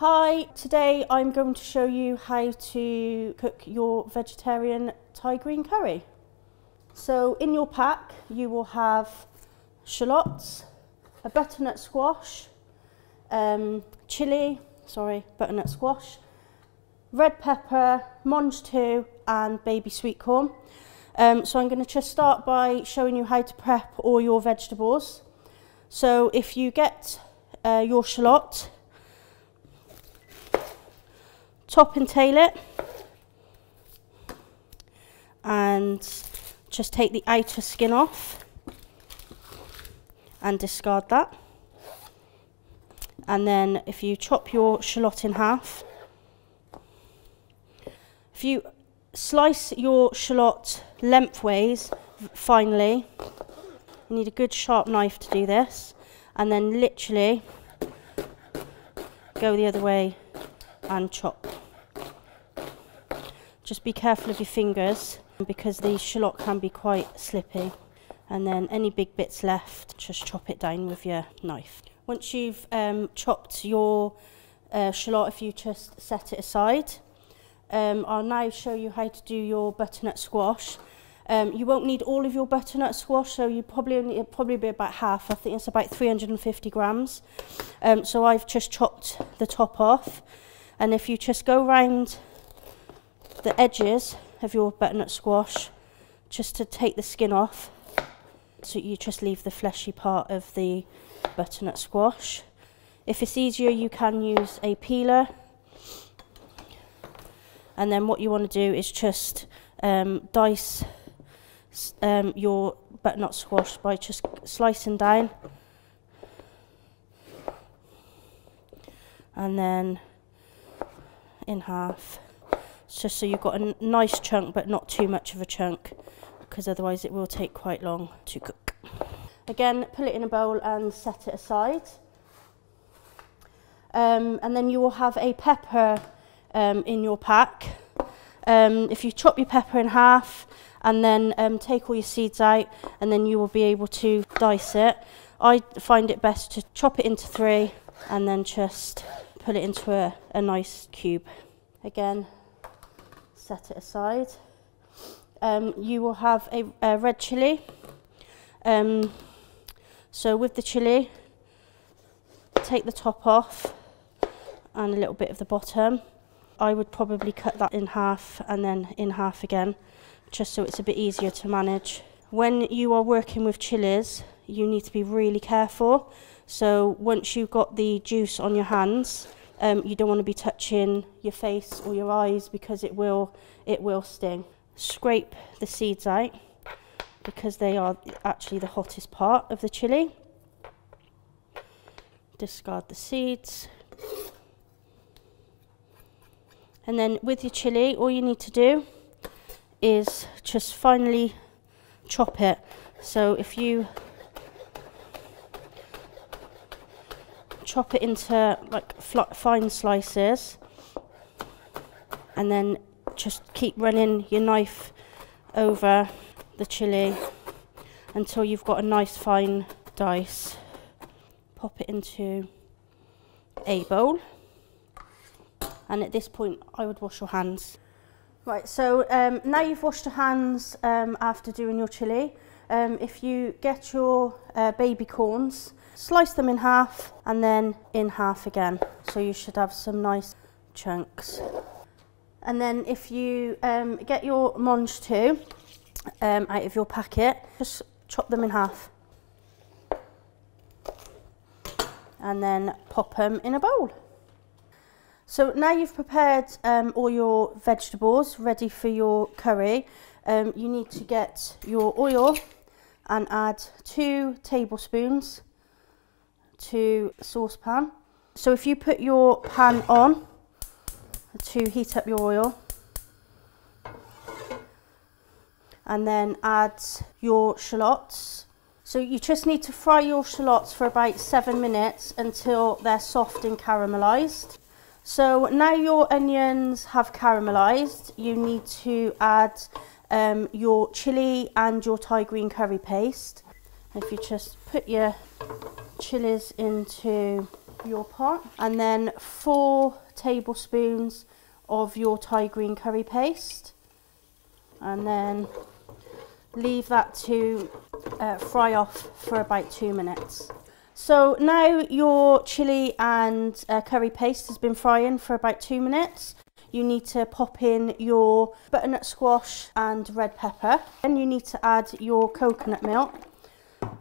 Hi, today I'm going to show you how to cook your vegetarian Thai green curry. So in your pack you will have shallots, a butternut squash, butternut squash, red pepper, mange 2 and baby sweet corn. So I'm going to just start by showing you how to prep all your vegetables. So if you get your shallot, top and tail it and just take the outer skin off and discard that. And then if you chop your shallot in half, if you slice your shallot lengthways finely, you need a good sharp knife to do this, and then literally go the other way and chop. Just be careful of your fingers because the shallot can be quite slippy, and then any big bits left, just chop it down with your knife. Once you've chopped your shallot, if you just set it aside, I'll now show you how to do your butternut squash. You won't need all of your butternut squash, so you probably be about half. I think it's about 350 grams. So I've just chopped the top off, and if you just go round the edges of your butternut squash just to take the skin off, so you just leave the fleshy part of the butternut squash. If it's easier, you can use a peeler, and then what you want to do is just dice your butternut squash by just slicing down and then in half, just so you've got a nice chunk but not too much of a chunk, because otherwise it will take quite long to cook. Again, put it in a bowl and set it aside, and then you will have a pepper in your pack. If you chop your pepper in half and then take all your seeds out, and then you will be able to dice it. I find it best to chop it into 3 and then just put it into a nice cube. Again, set it aside. You will have a red chilli. So with the chilli, take the top off and a little bit of the bottom. I would probably cut that in half and then in half again, just so it's a bit easier to manage. When you are working with chilies, you need to be really careful. So once you've got the juice on your hands, you don't want to be touching your face or your eyes because it will sting. Scrape the seeds out because they are actually the hottest part of the chili. Discard the seeds. And then with your chili, all you need to do is just finely chop it. So if you chop it into like fine slices, and then just keep running your knife over the chili until you've got a nice fine dice. Pop it into a bowl, and at this point I would wash your hands. Right, so now you've washed your hands after doing your chili, if you get your baby corns, slice them in half and then in half again, so you should have some nice chunks. And then if you get your mange 2 out of your packet, just chop them in half and then pop them in a bowl. So now you've prepared all your vegetables ready for your curry, you need to get your oil and add 2 tablespoons to a saucepan. So if you put your pan on to heat up your oil, and then add your shallots. So you just need to fry your shallots for about 7 minutes until they're soft and caramelised. So now your onions have caramelised, you need to add your chilli and your Thai green curry paste. If you just put your chilies into your pot, and then 4 tablespoons of your Thai green curry paste, and then leave that to fry off for about 2 minutes. So now your chilli and curry paste has been frying for about 2 minutes. You need to pop in your butternut squash and red pepper. Then you need to add your coconut milk.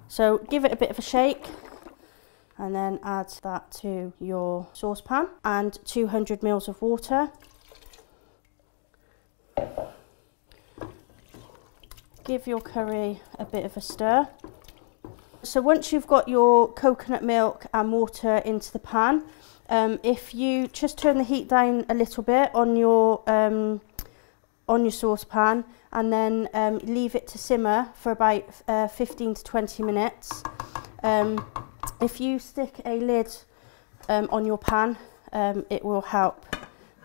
So give it a bit of a shake and then add that to your saucepan, and 200 ml of water. Give your curry a bit of a stir. So once you've got your coconut milk and water into the pan, if you just turn the heat down a little bit on your saucepan, and then leave it to simmer for about 15 to 20 minutes. If you stick a lid on your pan, it will help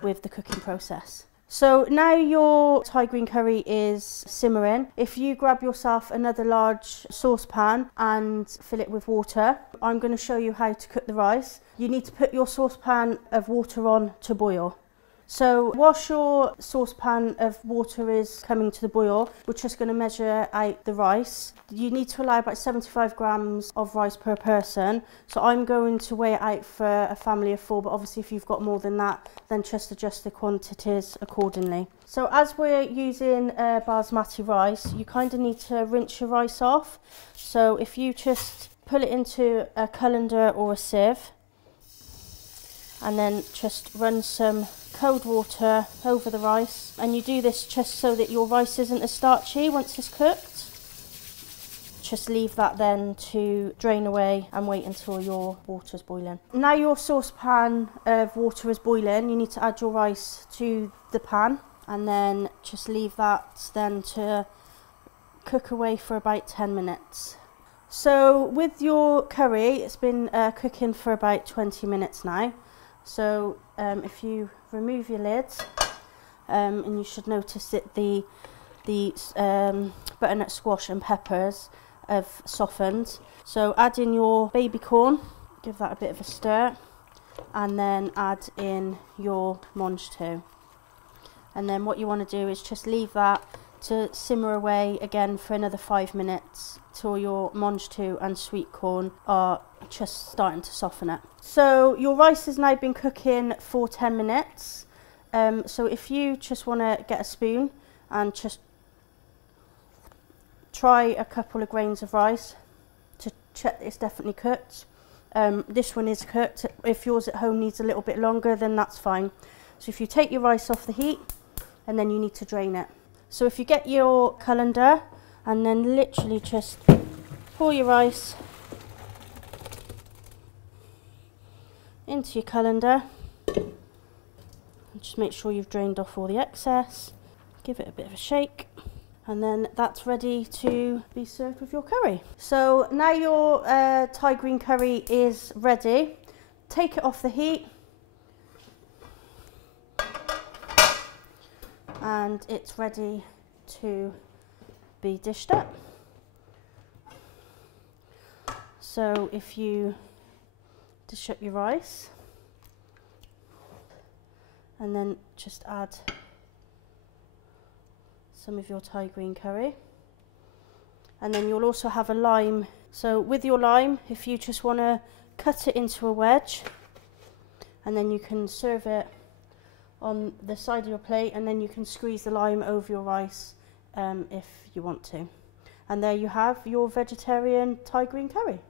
with the cooking process. So now your Thai green curry is simmering. If you grab yourself another large saucepan and fill it with water, I'm going to show you how to cook the rice. You need to put your saucepan of water on to boil. So whilst your saucepan of water is coming to the boil, we're just going to measure out the rice. You need to allow about 75 grams of rice per person. So I'm going to weigh it out for a family of 4, but obviously if you've got more than that, then just adjust the quantities accordingly. So as we're using basmati rice, you kind of need to rinse your rice off. So if you just pull it into a colander or a sieve, and then just run some cold water over the rice, and you do this just so that your rice isn't as starchy once it's cooked. Just leave that then to drain away and wait until your water's boiling. Now your saucepan of water is boiling, you need to add your rice to the pan, and then just leave that then to cook away for about 10 minutes. So with your curry, it's been cooking for about 20 minutes now. So if you remove your lid, and you should notice that the butternut squash and peppers have softened. So add in your baby corn, give that a bit of a stir, and then add in your mange too. And then what you want to do is just leave that to simmer away again for another 5 minutes till your mange too and sweet corn are just starting to soften it. So your rice has now been cooking for 10 minutes. So if you just want to get a spoon and just try a couple of grains of rice to check that it's definitely cooked. This one is cooked. If yours at home needs a little bit longer, then that's fine. So if you take your rice off the heat, and then you need to drain it. So if you get your colander and then literally just pour your rice into your colander, and just make sure you've drained off all the excess, give it a bit of a shake, and then that's ready to be served with your curry. So now your Thai green curry is ready. Take it off the heat, and it's ready to be dished up. So if you dish up your rice and then just add some of your Thai green curry, and then you'll also have a lime. So with your lime, if you just want to cut it into a wedge, and then you can serve it on the side of your plate, and then you can squeeze the lime over your rice if you want to. And there you have your vegetarian Thai green curry.